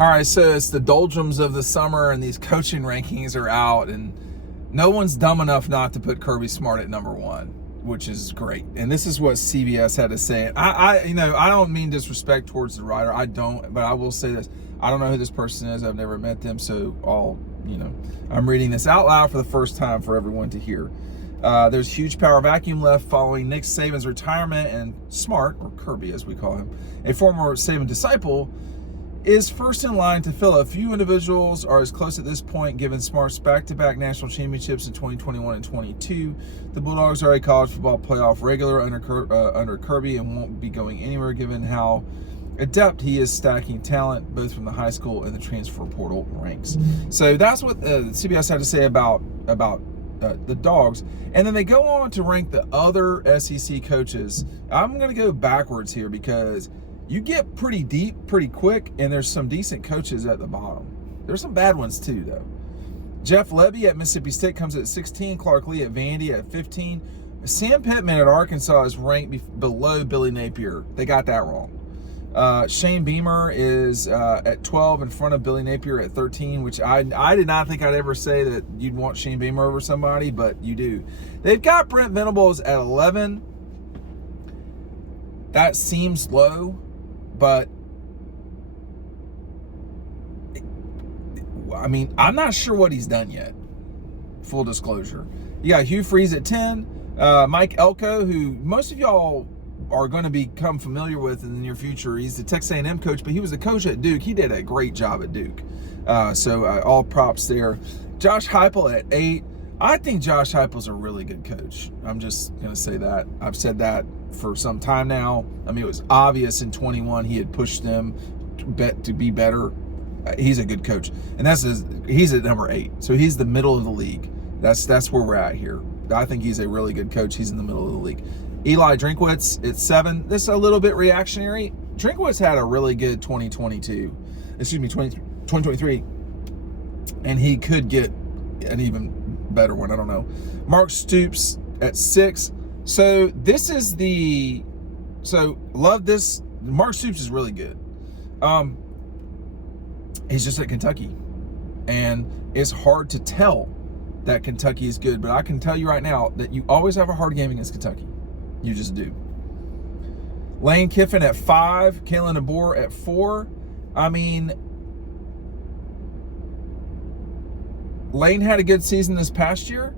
All right, so it's the doldrums of the summer, and these coaching rankings are out, and no one's dumb enough not to put Kirby Smart at number one, which is great. And this is what CBS had to say. I don't mean disrespect towards the writer. I don't, but I will say this. I don't know who this person is. I've never met them, so I'm reading this out loud for the first time for everyone to hear. There's huge power vacuum left following Nick Saban's retirement, and Smart, or Kirby as we call him, a former Saban disciple, is first in line to fill it. Few individuals are as close at this point, given Smart's back-to-back national championships in 2021 and 22. The Bulldogs are a college football playoff regular under Kirby and won't be going anywhere, given how adept he is stacking talent, both from the high school and the transfer portal ranks. So that's what CBS had to say about the Dogs. And then they go on to rank the other SEC coaches. I'm going to go backwards here because you get pretty deep pretty quick, and there's some decent coaches at the bottom. There's some bad ones too, though. Jeff Lebby at Mississippi State comes at 16. Clark Lee at Vandy at 15. Sam Pittman at Arkansas is ranked below Billy Napier. They got that wrong. Shane Beamer is at 12, in front of Billy Napier at 13, which I did not think I'd ever say that you'd want Shane Beamer over somebody, but you do. They've got Brent Venables at 11. That seems low, but I mean, I'm not sure what he's done yet. Full disclosure. You got Hugh Freeze at 10. Mike Elko, who most of y'all are going to become familiar with in the near future. He's the Texas A&M coach, but he was a coach at Duke. He did a great job at Duke. So all props there. Josh Heupel at 8. I think Josh Heupel's a really good coach. I'm just going to say that. I've said that for some time now. I mean, it was obvious in 21 he had pushed them to be better. He's a good coach. And he's at number 8. So he's the middle of the league. That's where we're at here. I think he's a really good coach. He's in the middle of the league. Eli Drinkwitz at 7. This is a little bit reactionary. Drinkwitz had a really good 2023, and he could get an even better one. I don't know. Mark Stoops at 6. So love this. Mark Stoops is really good. He's just at Kentucky, and it's hard to tell that Kentucky is good, but I can tell you right now that you always have a hard game against Kentucky. You just do. Lane Kiffin at 5. Kalen DeBoer at 4. I mean, Lane had a good season this past year.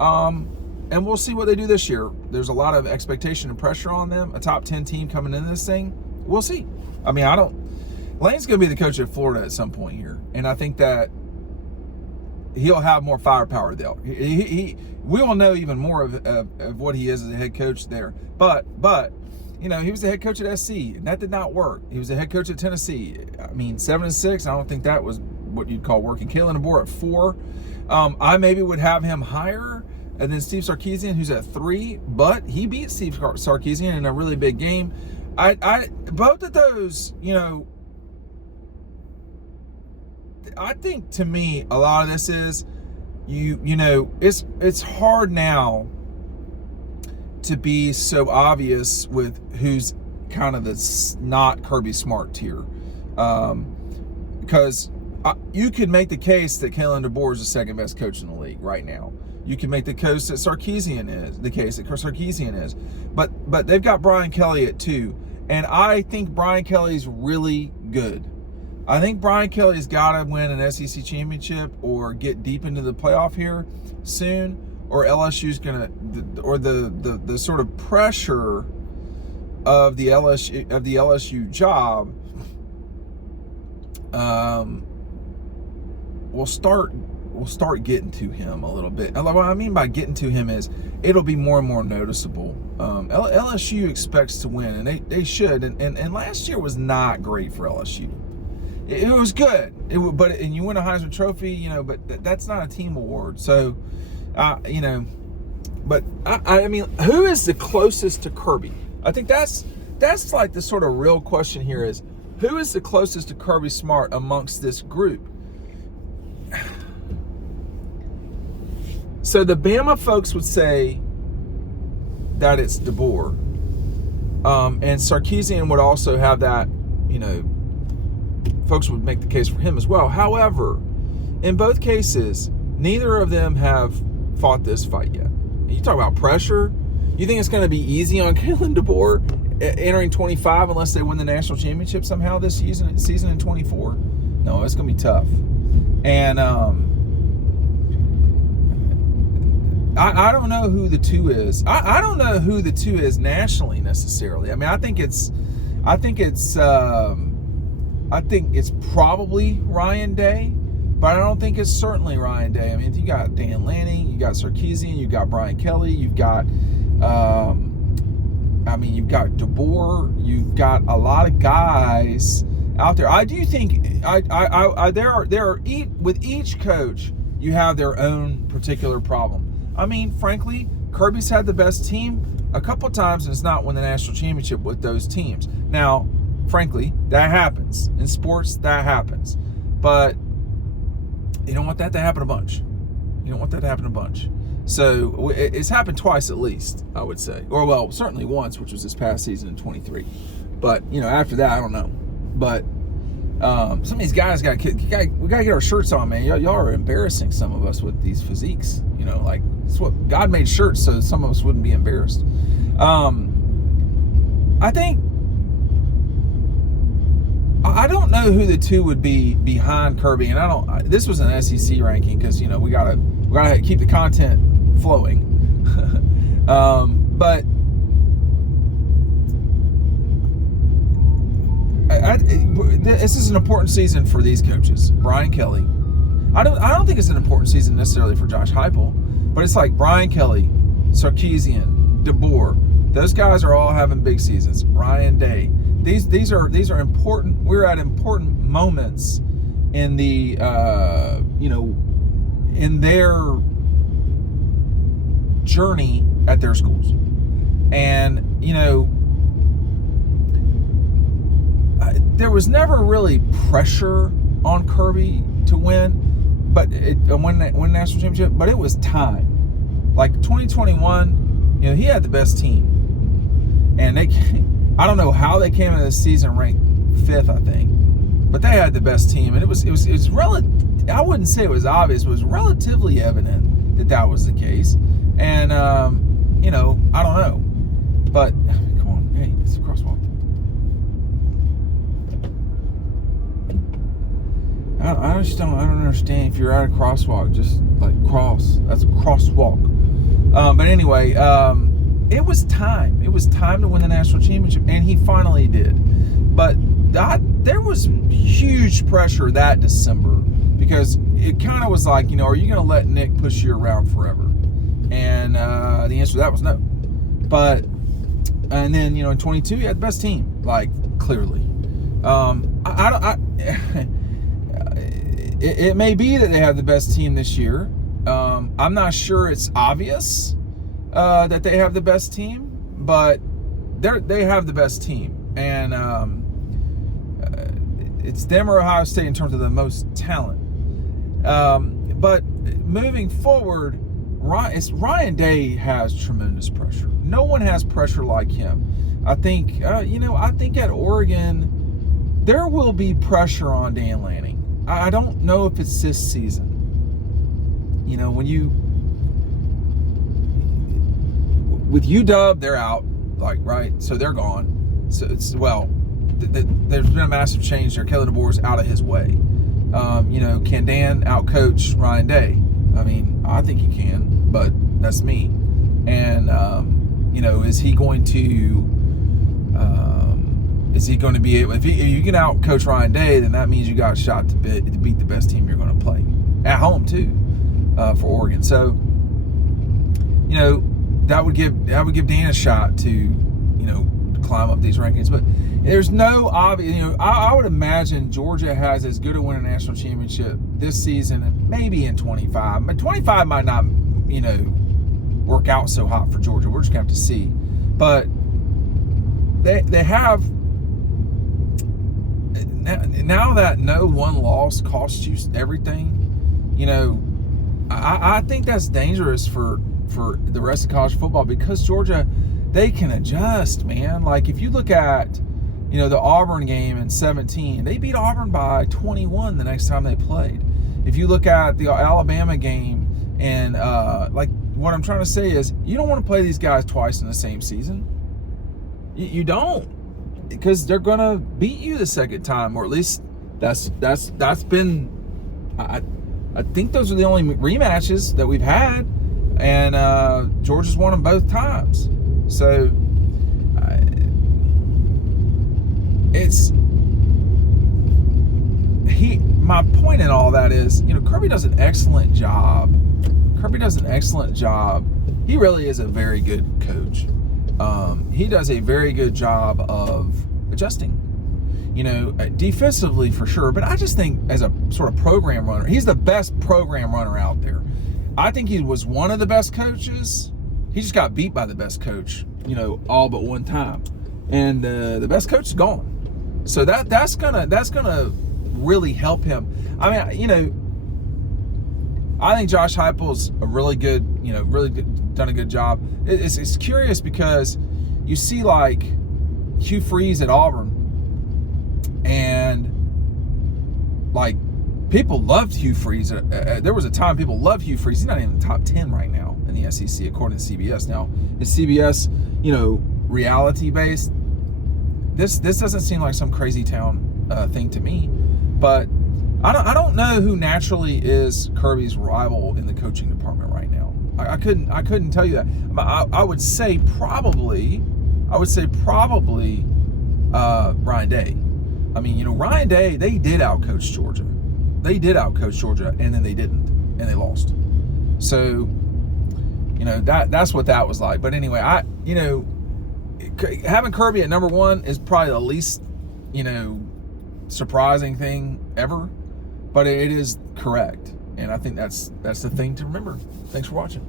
And we'll see what they do this year. There's a lot of expectation and pressure on them. A top 10 team coming into this thing. We'll see. I mean, Lane's going to be the coach of Florida at some point here. And I think that he'll have more firepower there. We will know even more of what he is as a head coach there. But he was the head coach at SC, and that did not work. He was the head coach at Tennessee. I mean, 7-6. I don't think that was what you'd call working. Kalen DeBoer at 4. I maybe would have him higher, and then Steve Sarkisian, who's at 3. But he beat Steve Sarkisian in a really big game. Both of those, I think, to me, a lot of this is it's hard now to be so obvious with who's kind of the not Kirby Smart tier, because you could make the case that Kalen DeBoer is the second best coach in the league right now. You can make the case that Sarkisian is, but they've got Brian Kelly at 2, and I think Brian Kelly's really good. I think Brian Kelly's got to win an SEC championship or get deep into the playoff here soon, or LSU's gonna, or the sort of pressure of the LSU job will start getting to him a little bit. What I mean by getting to him is it'll be more and more noticeable. LSU expects to win, and they should. And last year was not great for LSU. It was good, and you win a Heisman Trophy, but that's not a team award. So, but I mean, who is the closest to Kirby? I think that's like the sort of real question here is, who is the closest to Kirby Smart amongst this group? So the Bama folks would say that it's DeBoer, and Sarkisian would also have that, folks would make the case for him as well. However, in both cases, neither of them have fought this fight yet. You talk about pressure. You think it's going to be easy on Kalen DeBoer entering 25 unless they win the national championship somehow this season in 24? No, it's going to be tough. And I don't know who the two is. I don't know who the two is nationally necessarily. I mean, I think it's probably Ryan Day, but I don't think it's certainly Ryan Day. I mean, you got Dan Lanning, you got Sarkisian, you got Brian Kelly, you've got you've got DeBoer, you've got a lot of guys out there. I do think with each coach, you have their own particular problem. I mean, frankly, Kirby's had the best team a couple of times, and it's not won the national championship with those teams. Now, frankly, that happens. In sports, that happens. But you don't want that to happen a bunch. So it's happened twice at least, I would say. Or, well, certainly once, which was this past season in 23. But, after that, I don't know. But some of these guys, we got to get our shirts on, man. Y'all are embarrassing some of us with these physiques. Like, it's what God made shirts so some of us wouldn't be embarrassed. I think, I don't know who the two would be behind Kirby, and this was an SEC ranking because we gotta keep the content flowing. But this is an important season for these coaches. Brian Kelly. I don't think it's an important season necessarily for Josh Heupel, but it's like Brian Kelly, Sarkisian, DeBoer. Those guys are all having big seasons. Ryan Day. These are important. We're at important moments in the in their journey at their schools, and there was never really pressure on Kirby to win, but win national championship. But it was time. Like 2021, he had the best team, and I don't know how they came into the season ranked 5th, I think, but they had the best team, and it was I wouldn't say it was obvious, but it was relatively evident that was the case. And I don't know, but come on, hey, it's a crosswalk. I don't understand if you're at a crosswalk, just like cross. That's a crosswalk. But anyway, it was time. It was time to win the national championship, and he finally did. But there was huge pressure that December because it kind of was like, are you going to let Nick push you around forever? And the answer to that was no. And then in 22, he had the best team, like clearly. It may be that they have the best team this year. I'm not sure it's obvious that they have the best team, but they have the best team, and it's them or Ohio State in terms of the most talent. But moving forward, Ryan Day has tremendous pressure. No one has pressure like him. I think I think at Oregon there will be pressure on Dan Lanning. I don't know if it's this season. With UW, they're out, right? So they're gone. So there's been a massive change there. Kalen DeBoer's out of his way. Can Dan outcoach Ryan Day? I mean, I think he can, but that's me. And is he going to? Is he going to be able? If you can outcoach Ryan Day, then that means you got a shot to beat the best team you're going to play at home too, for Oregon. So, that would give Dan a shot to climb up these rankings. But there's no obvious. I would imagine Georgia has as good a win a national championship this season and maybe in 25. But 25 might not work out so hot for Georgia. We're just gonna have to see. But they have. Now that no one loss costs you everything, I think that's dangerous for the rest of college football because Georgia, they can adjust, man. Like if you look at, You know, the Auburn game in 17, they beat Auburn by 21 the next time they played. If you look at the Alabama game, and like what I'm trying to say is, you don't want to play these guys twice in the same season. You don't, because they're gonna beat you the second time, or at least that's been. I think those are the only rematches that we've had, and Georgia's won them both times. So my point in all that is, you know, Kirby does an excellent job. He really is a very good coach. He does a very good job of adjusting, you know, defensively for sure. But I just think as a sort of program runner, he's the best program runner out there. I think he was one of the best coaches. He just got beat by the best coach, you know, all but one time. And the best coach is gone. So that's gonna really help him. I mean, you know, I think Josh Heupel's a really good, you know, done a good job. It's curious because you see like Hugh Freeze at Auburn, and like people loved Hugh Freeze. There was a time people loved Hugh Freeze. He's not even in the top 10 right now in the SEC according to CBS. Now, is CBS, you know, reality based? This doesn't seem like some crazy town thing to me, but I don't know who naturally is Kirby's rival in the coaching department right now. I couldn't tell you that. I would say probably Ryan Day. I mean, you know, Ryan Day, they did outcoach Georgia, and then they didn't, and they lost. So, you know, that's what that was like. But anyway, you know, having Kirby at number 1 is probably the least, you know, surprising thing ever, but it is correct, and I think that's the thing to remember. Thanks for watching.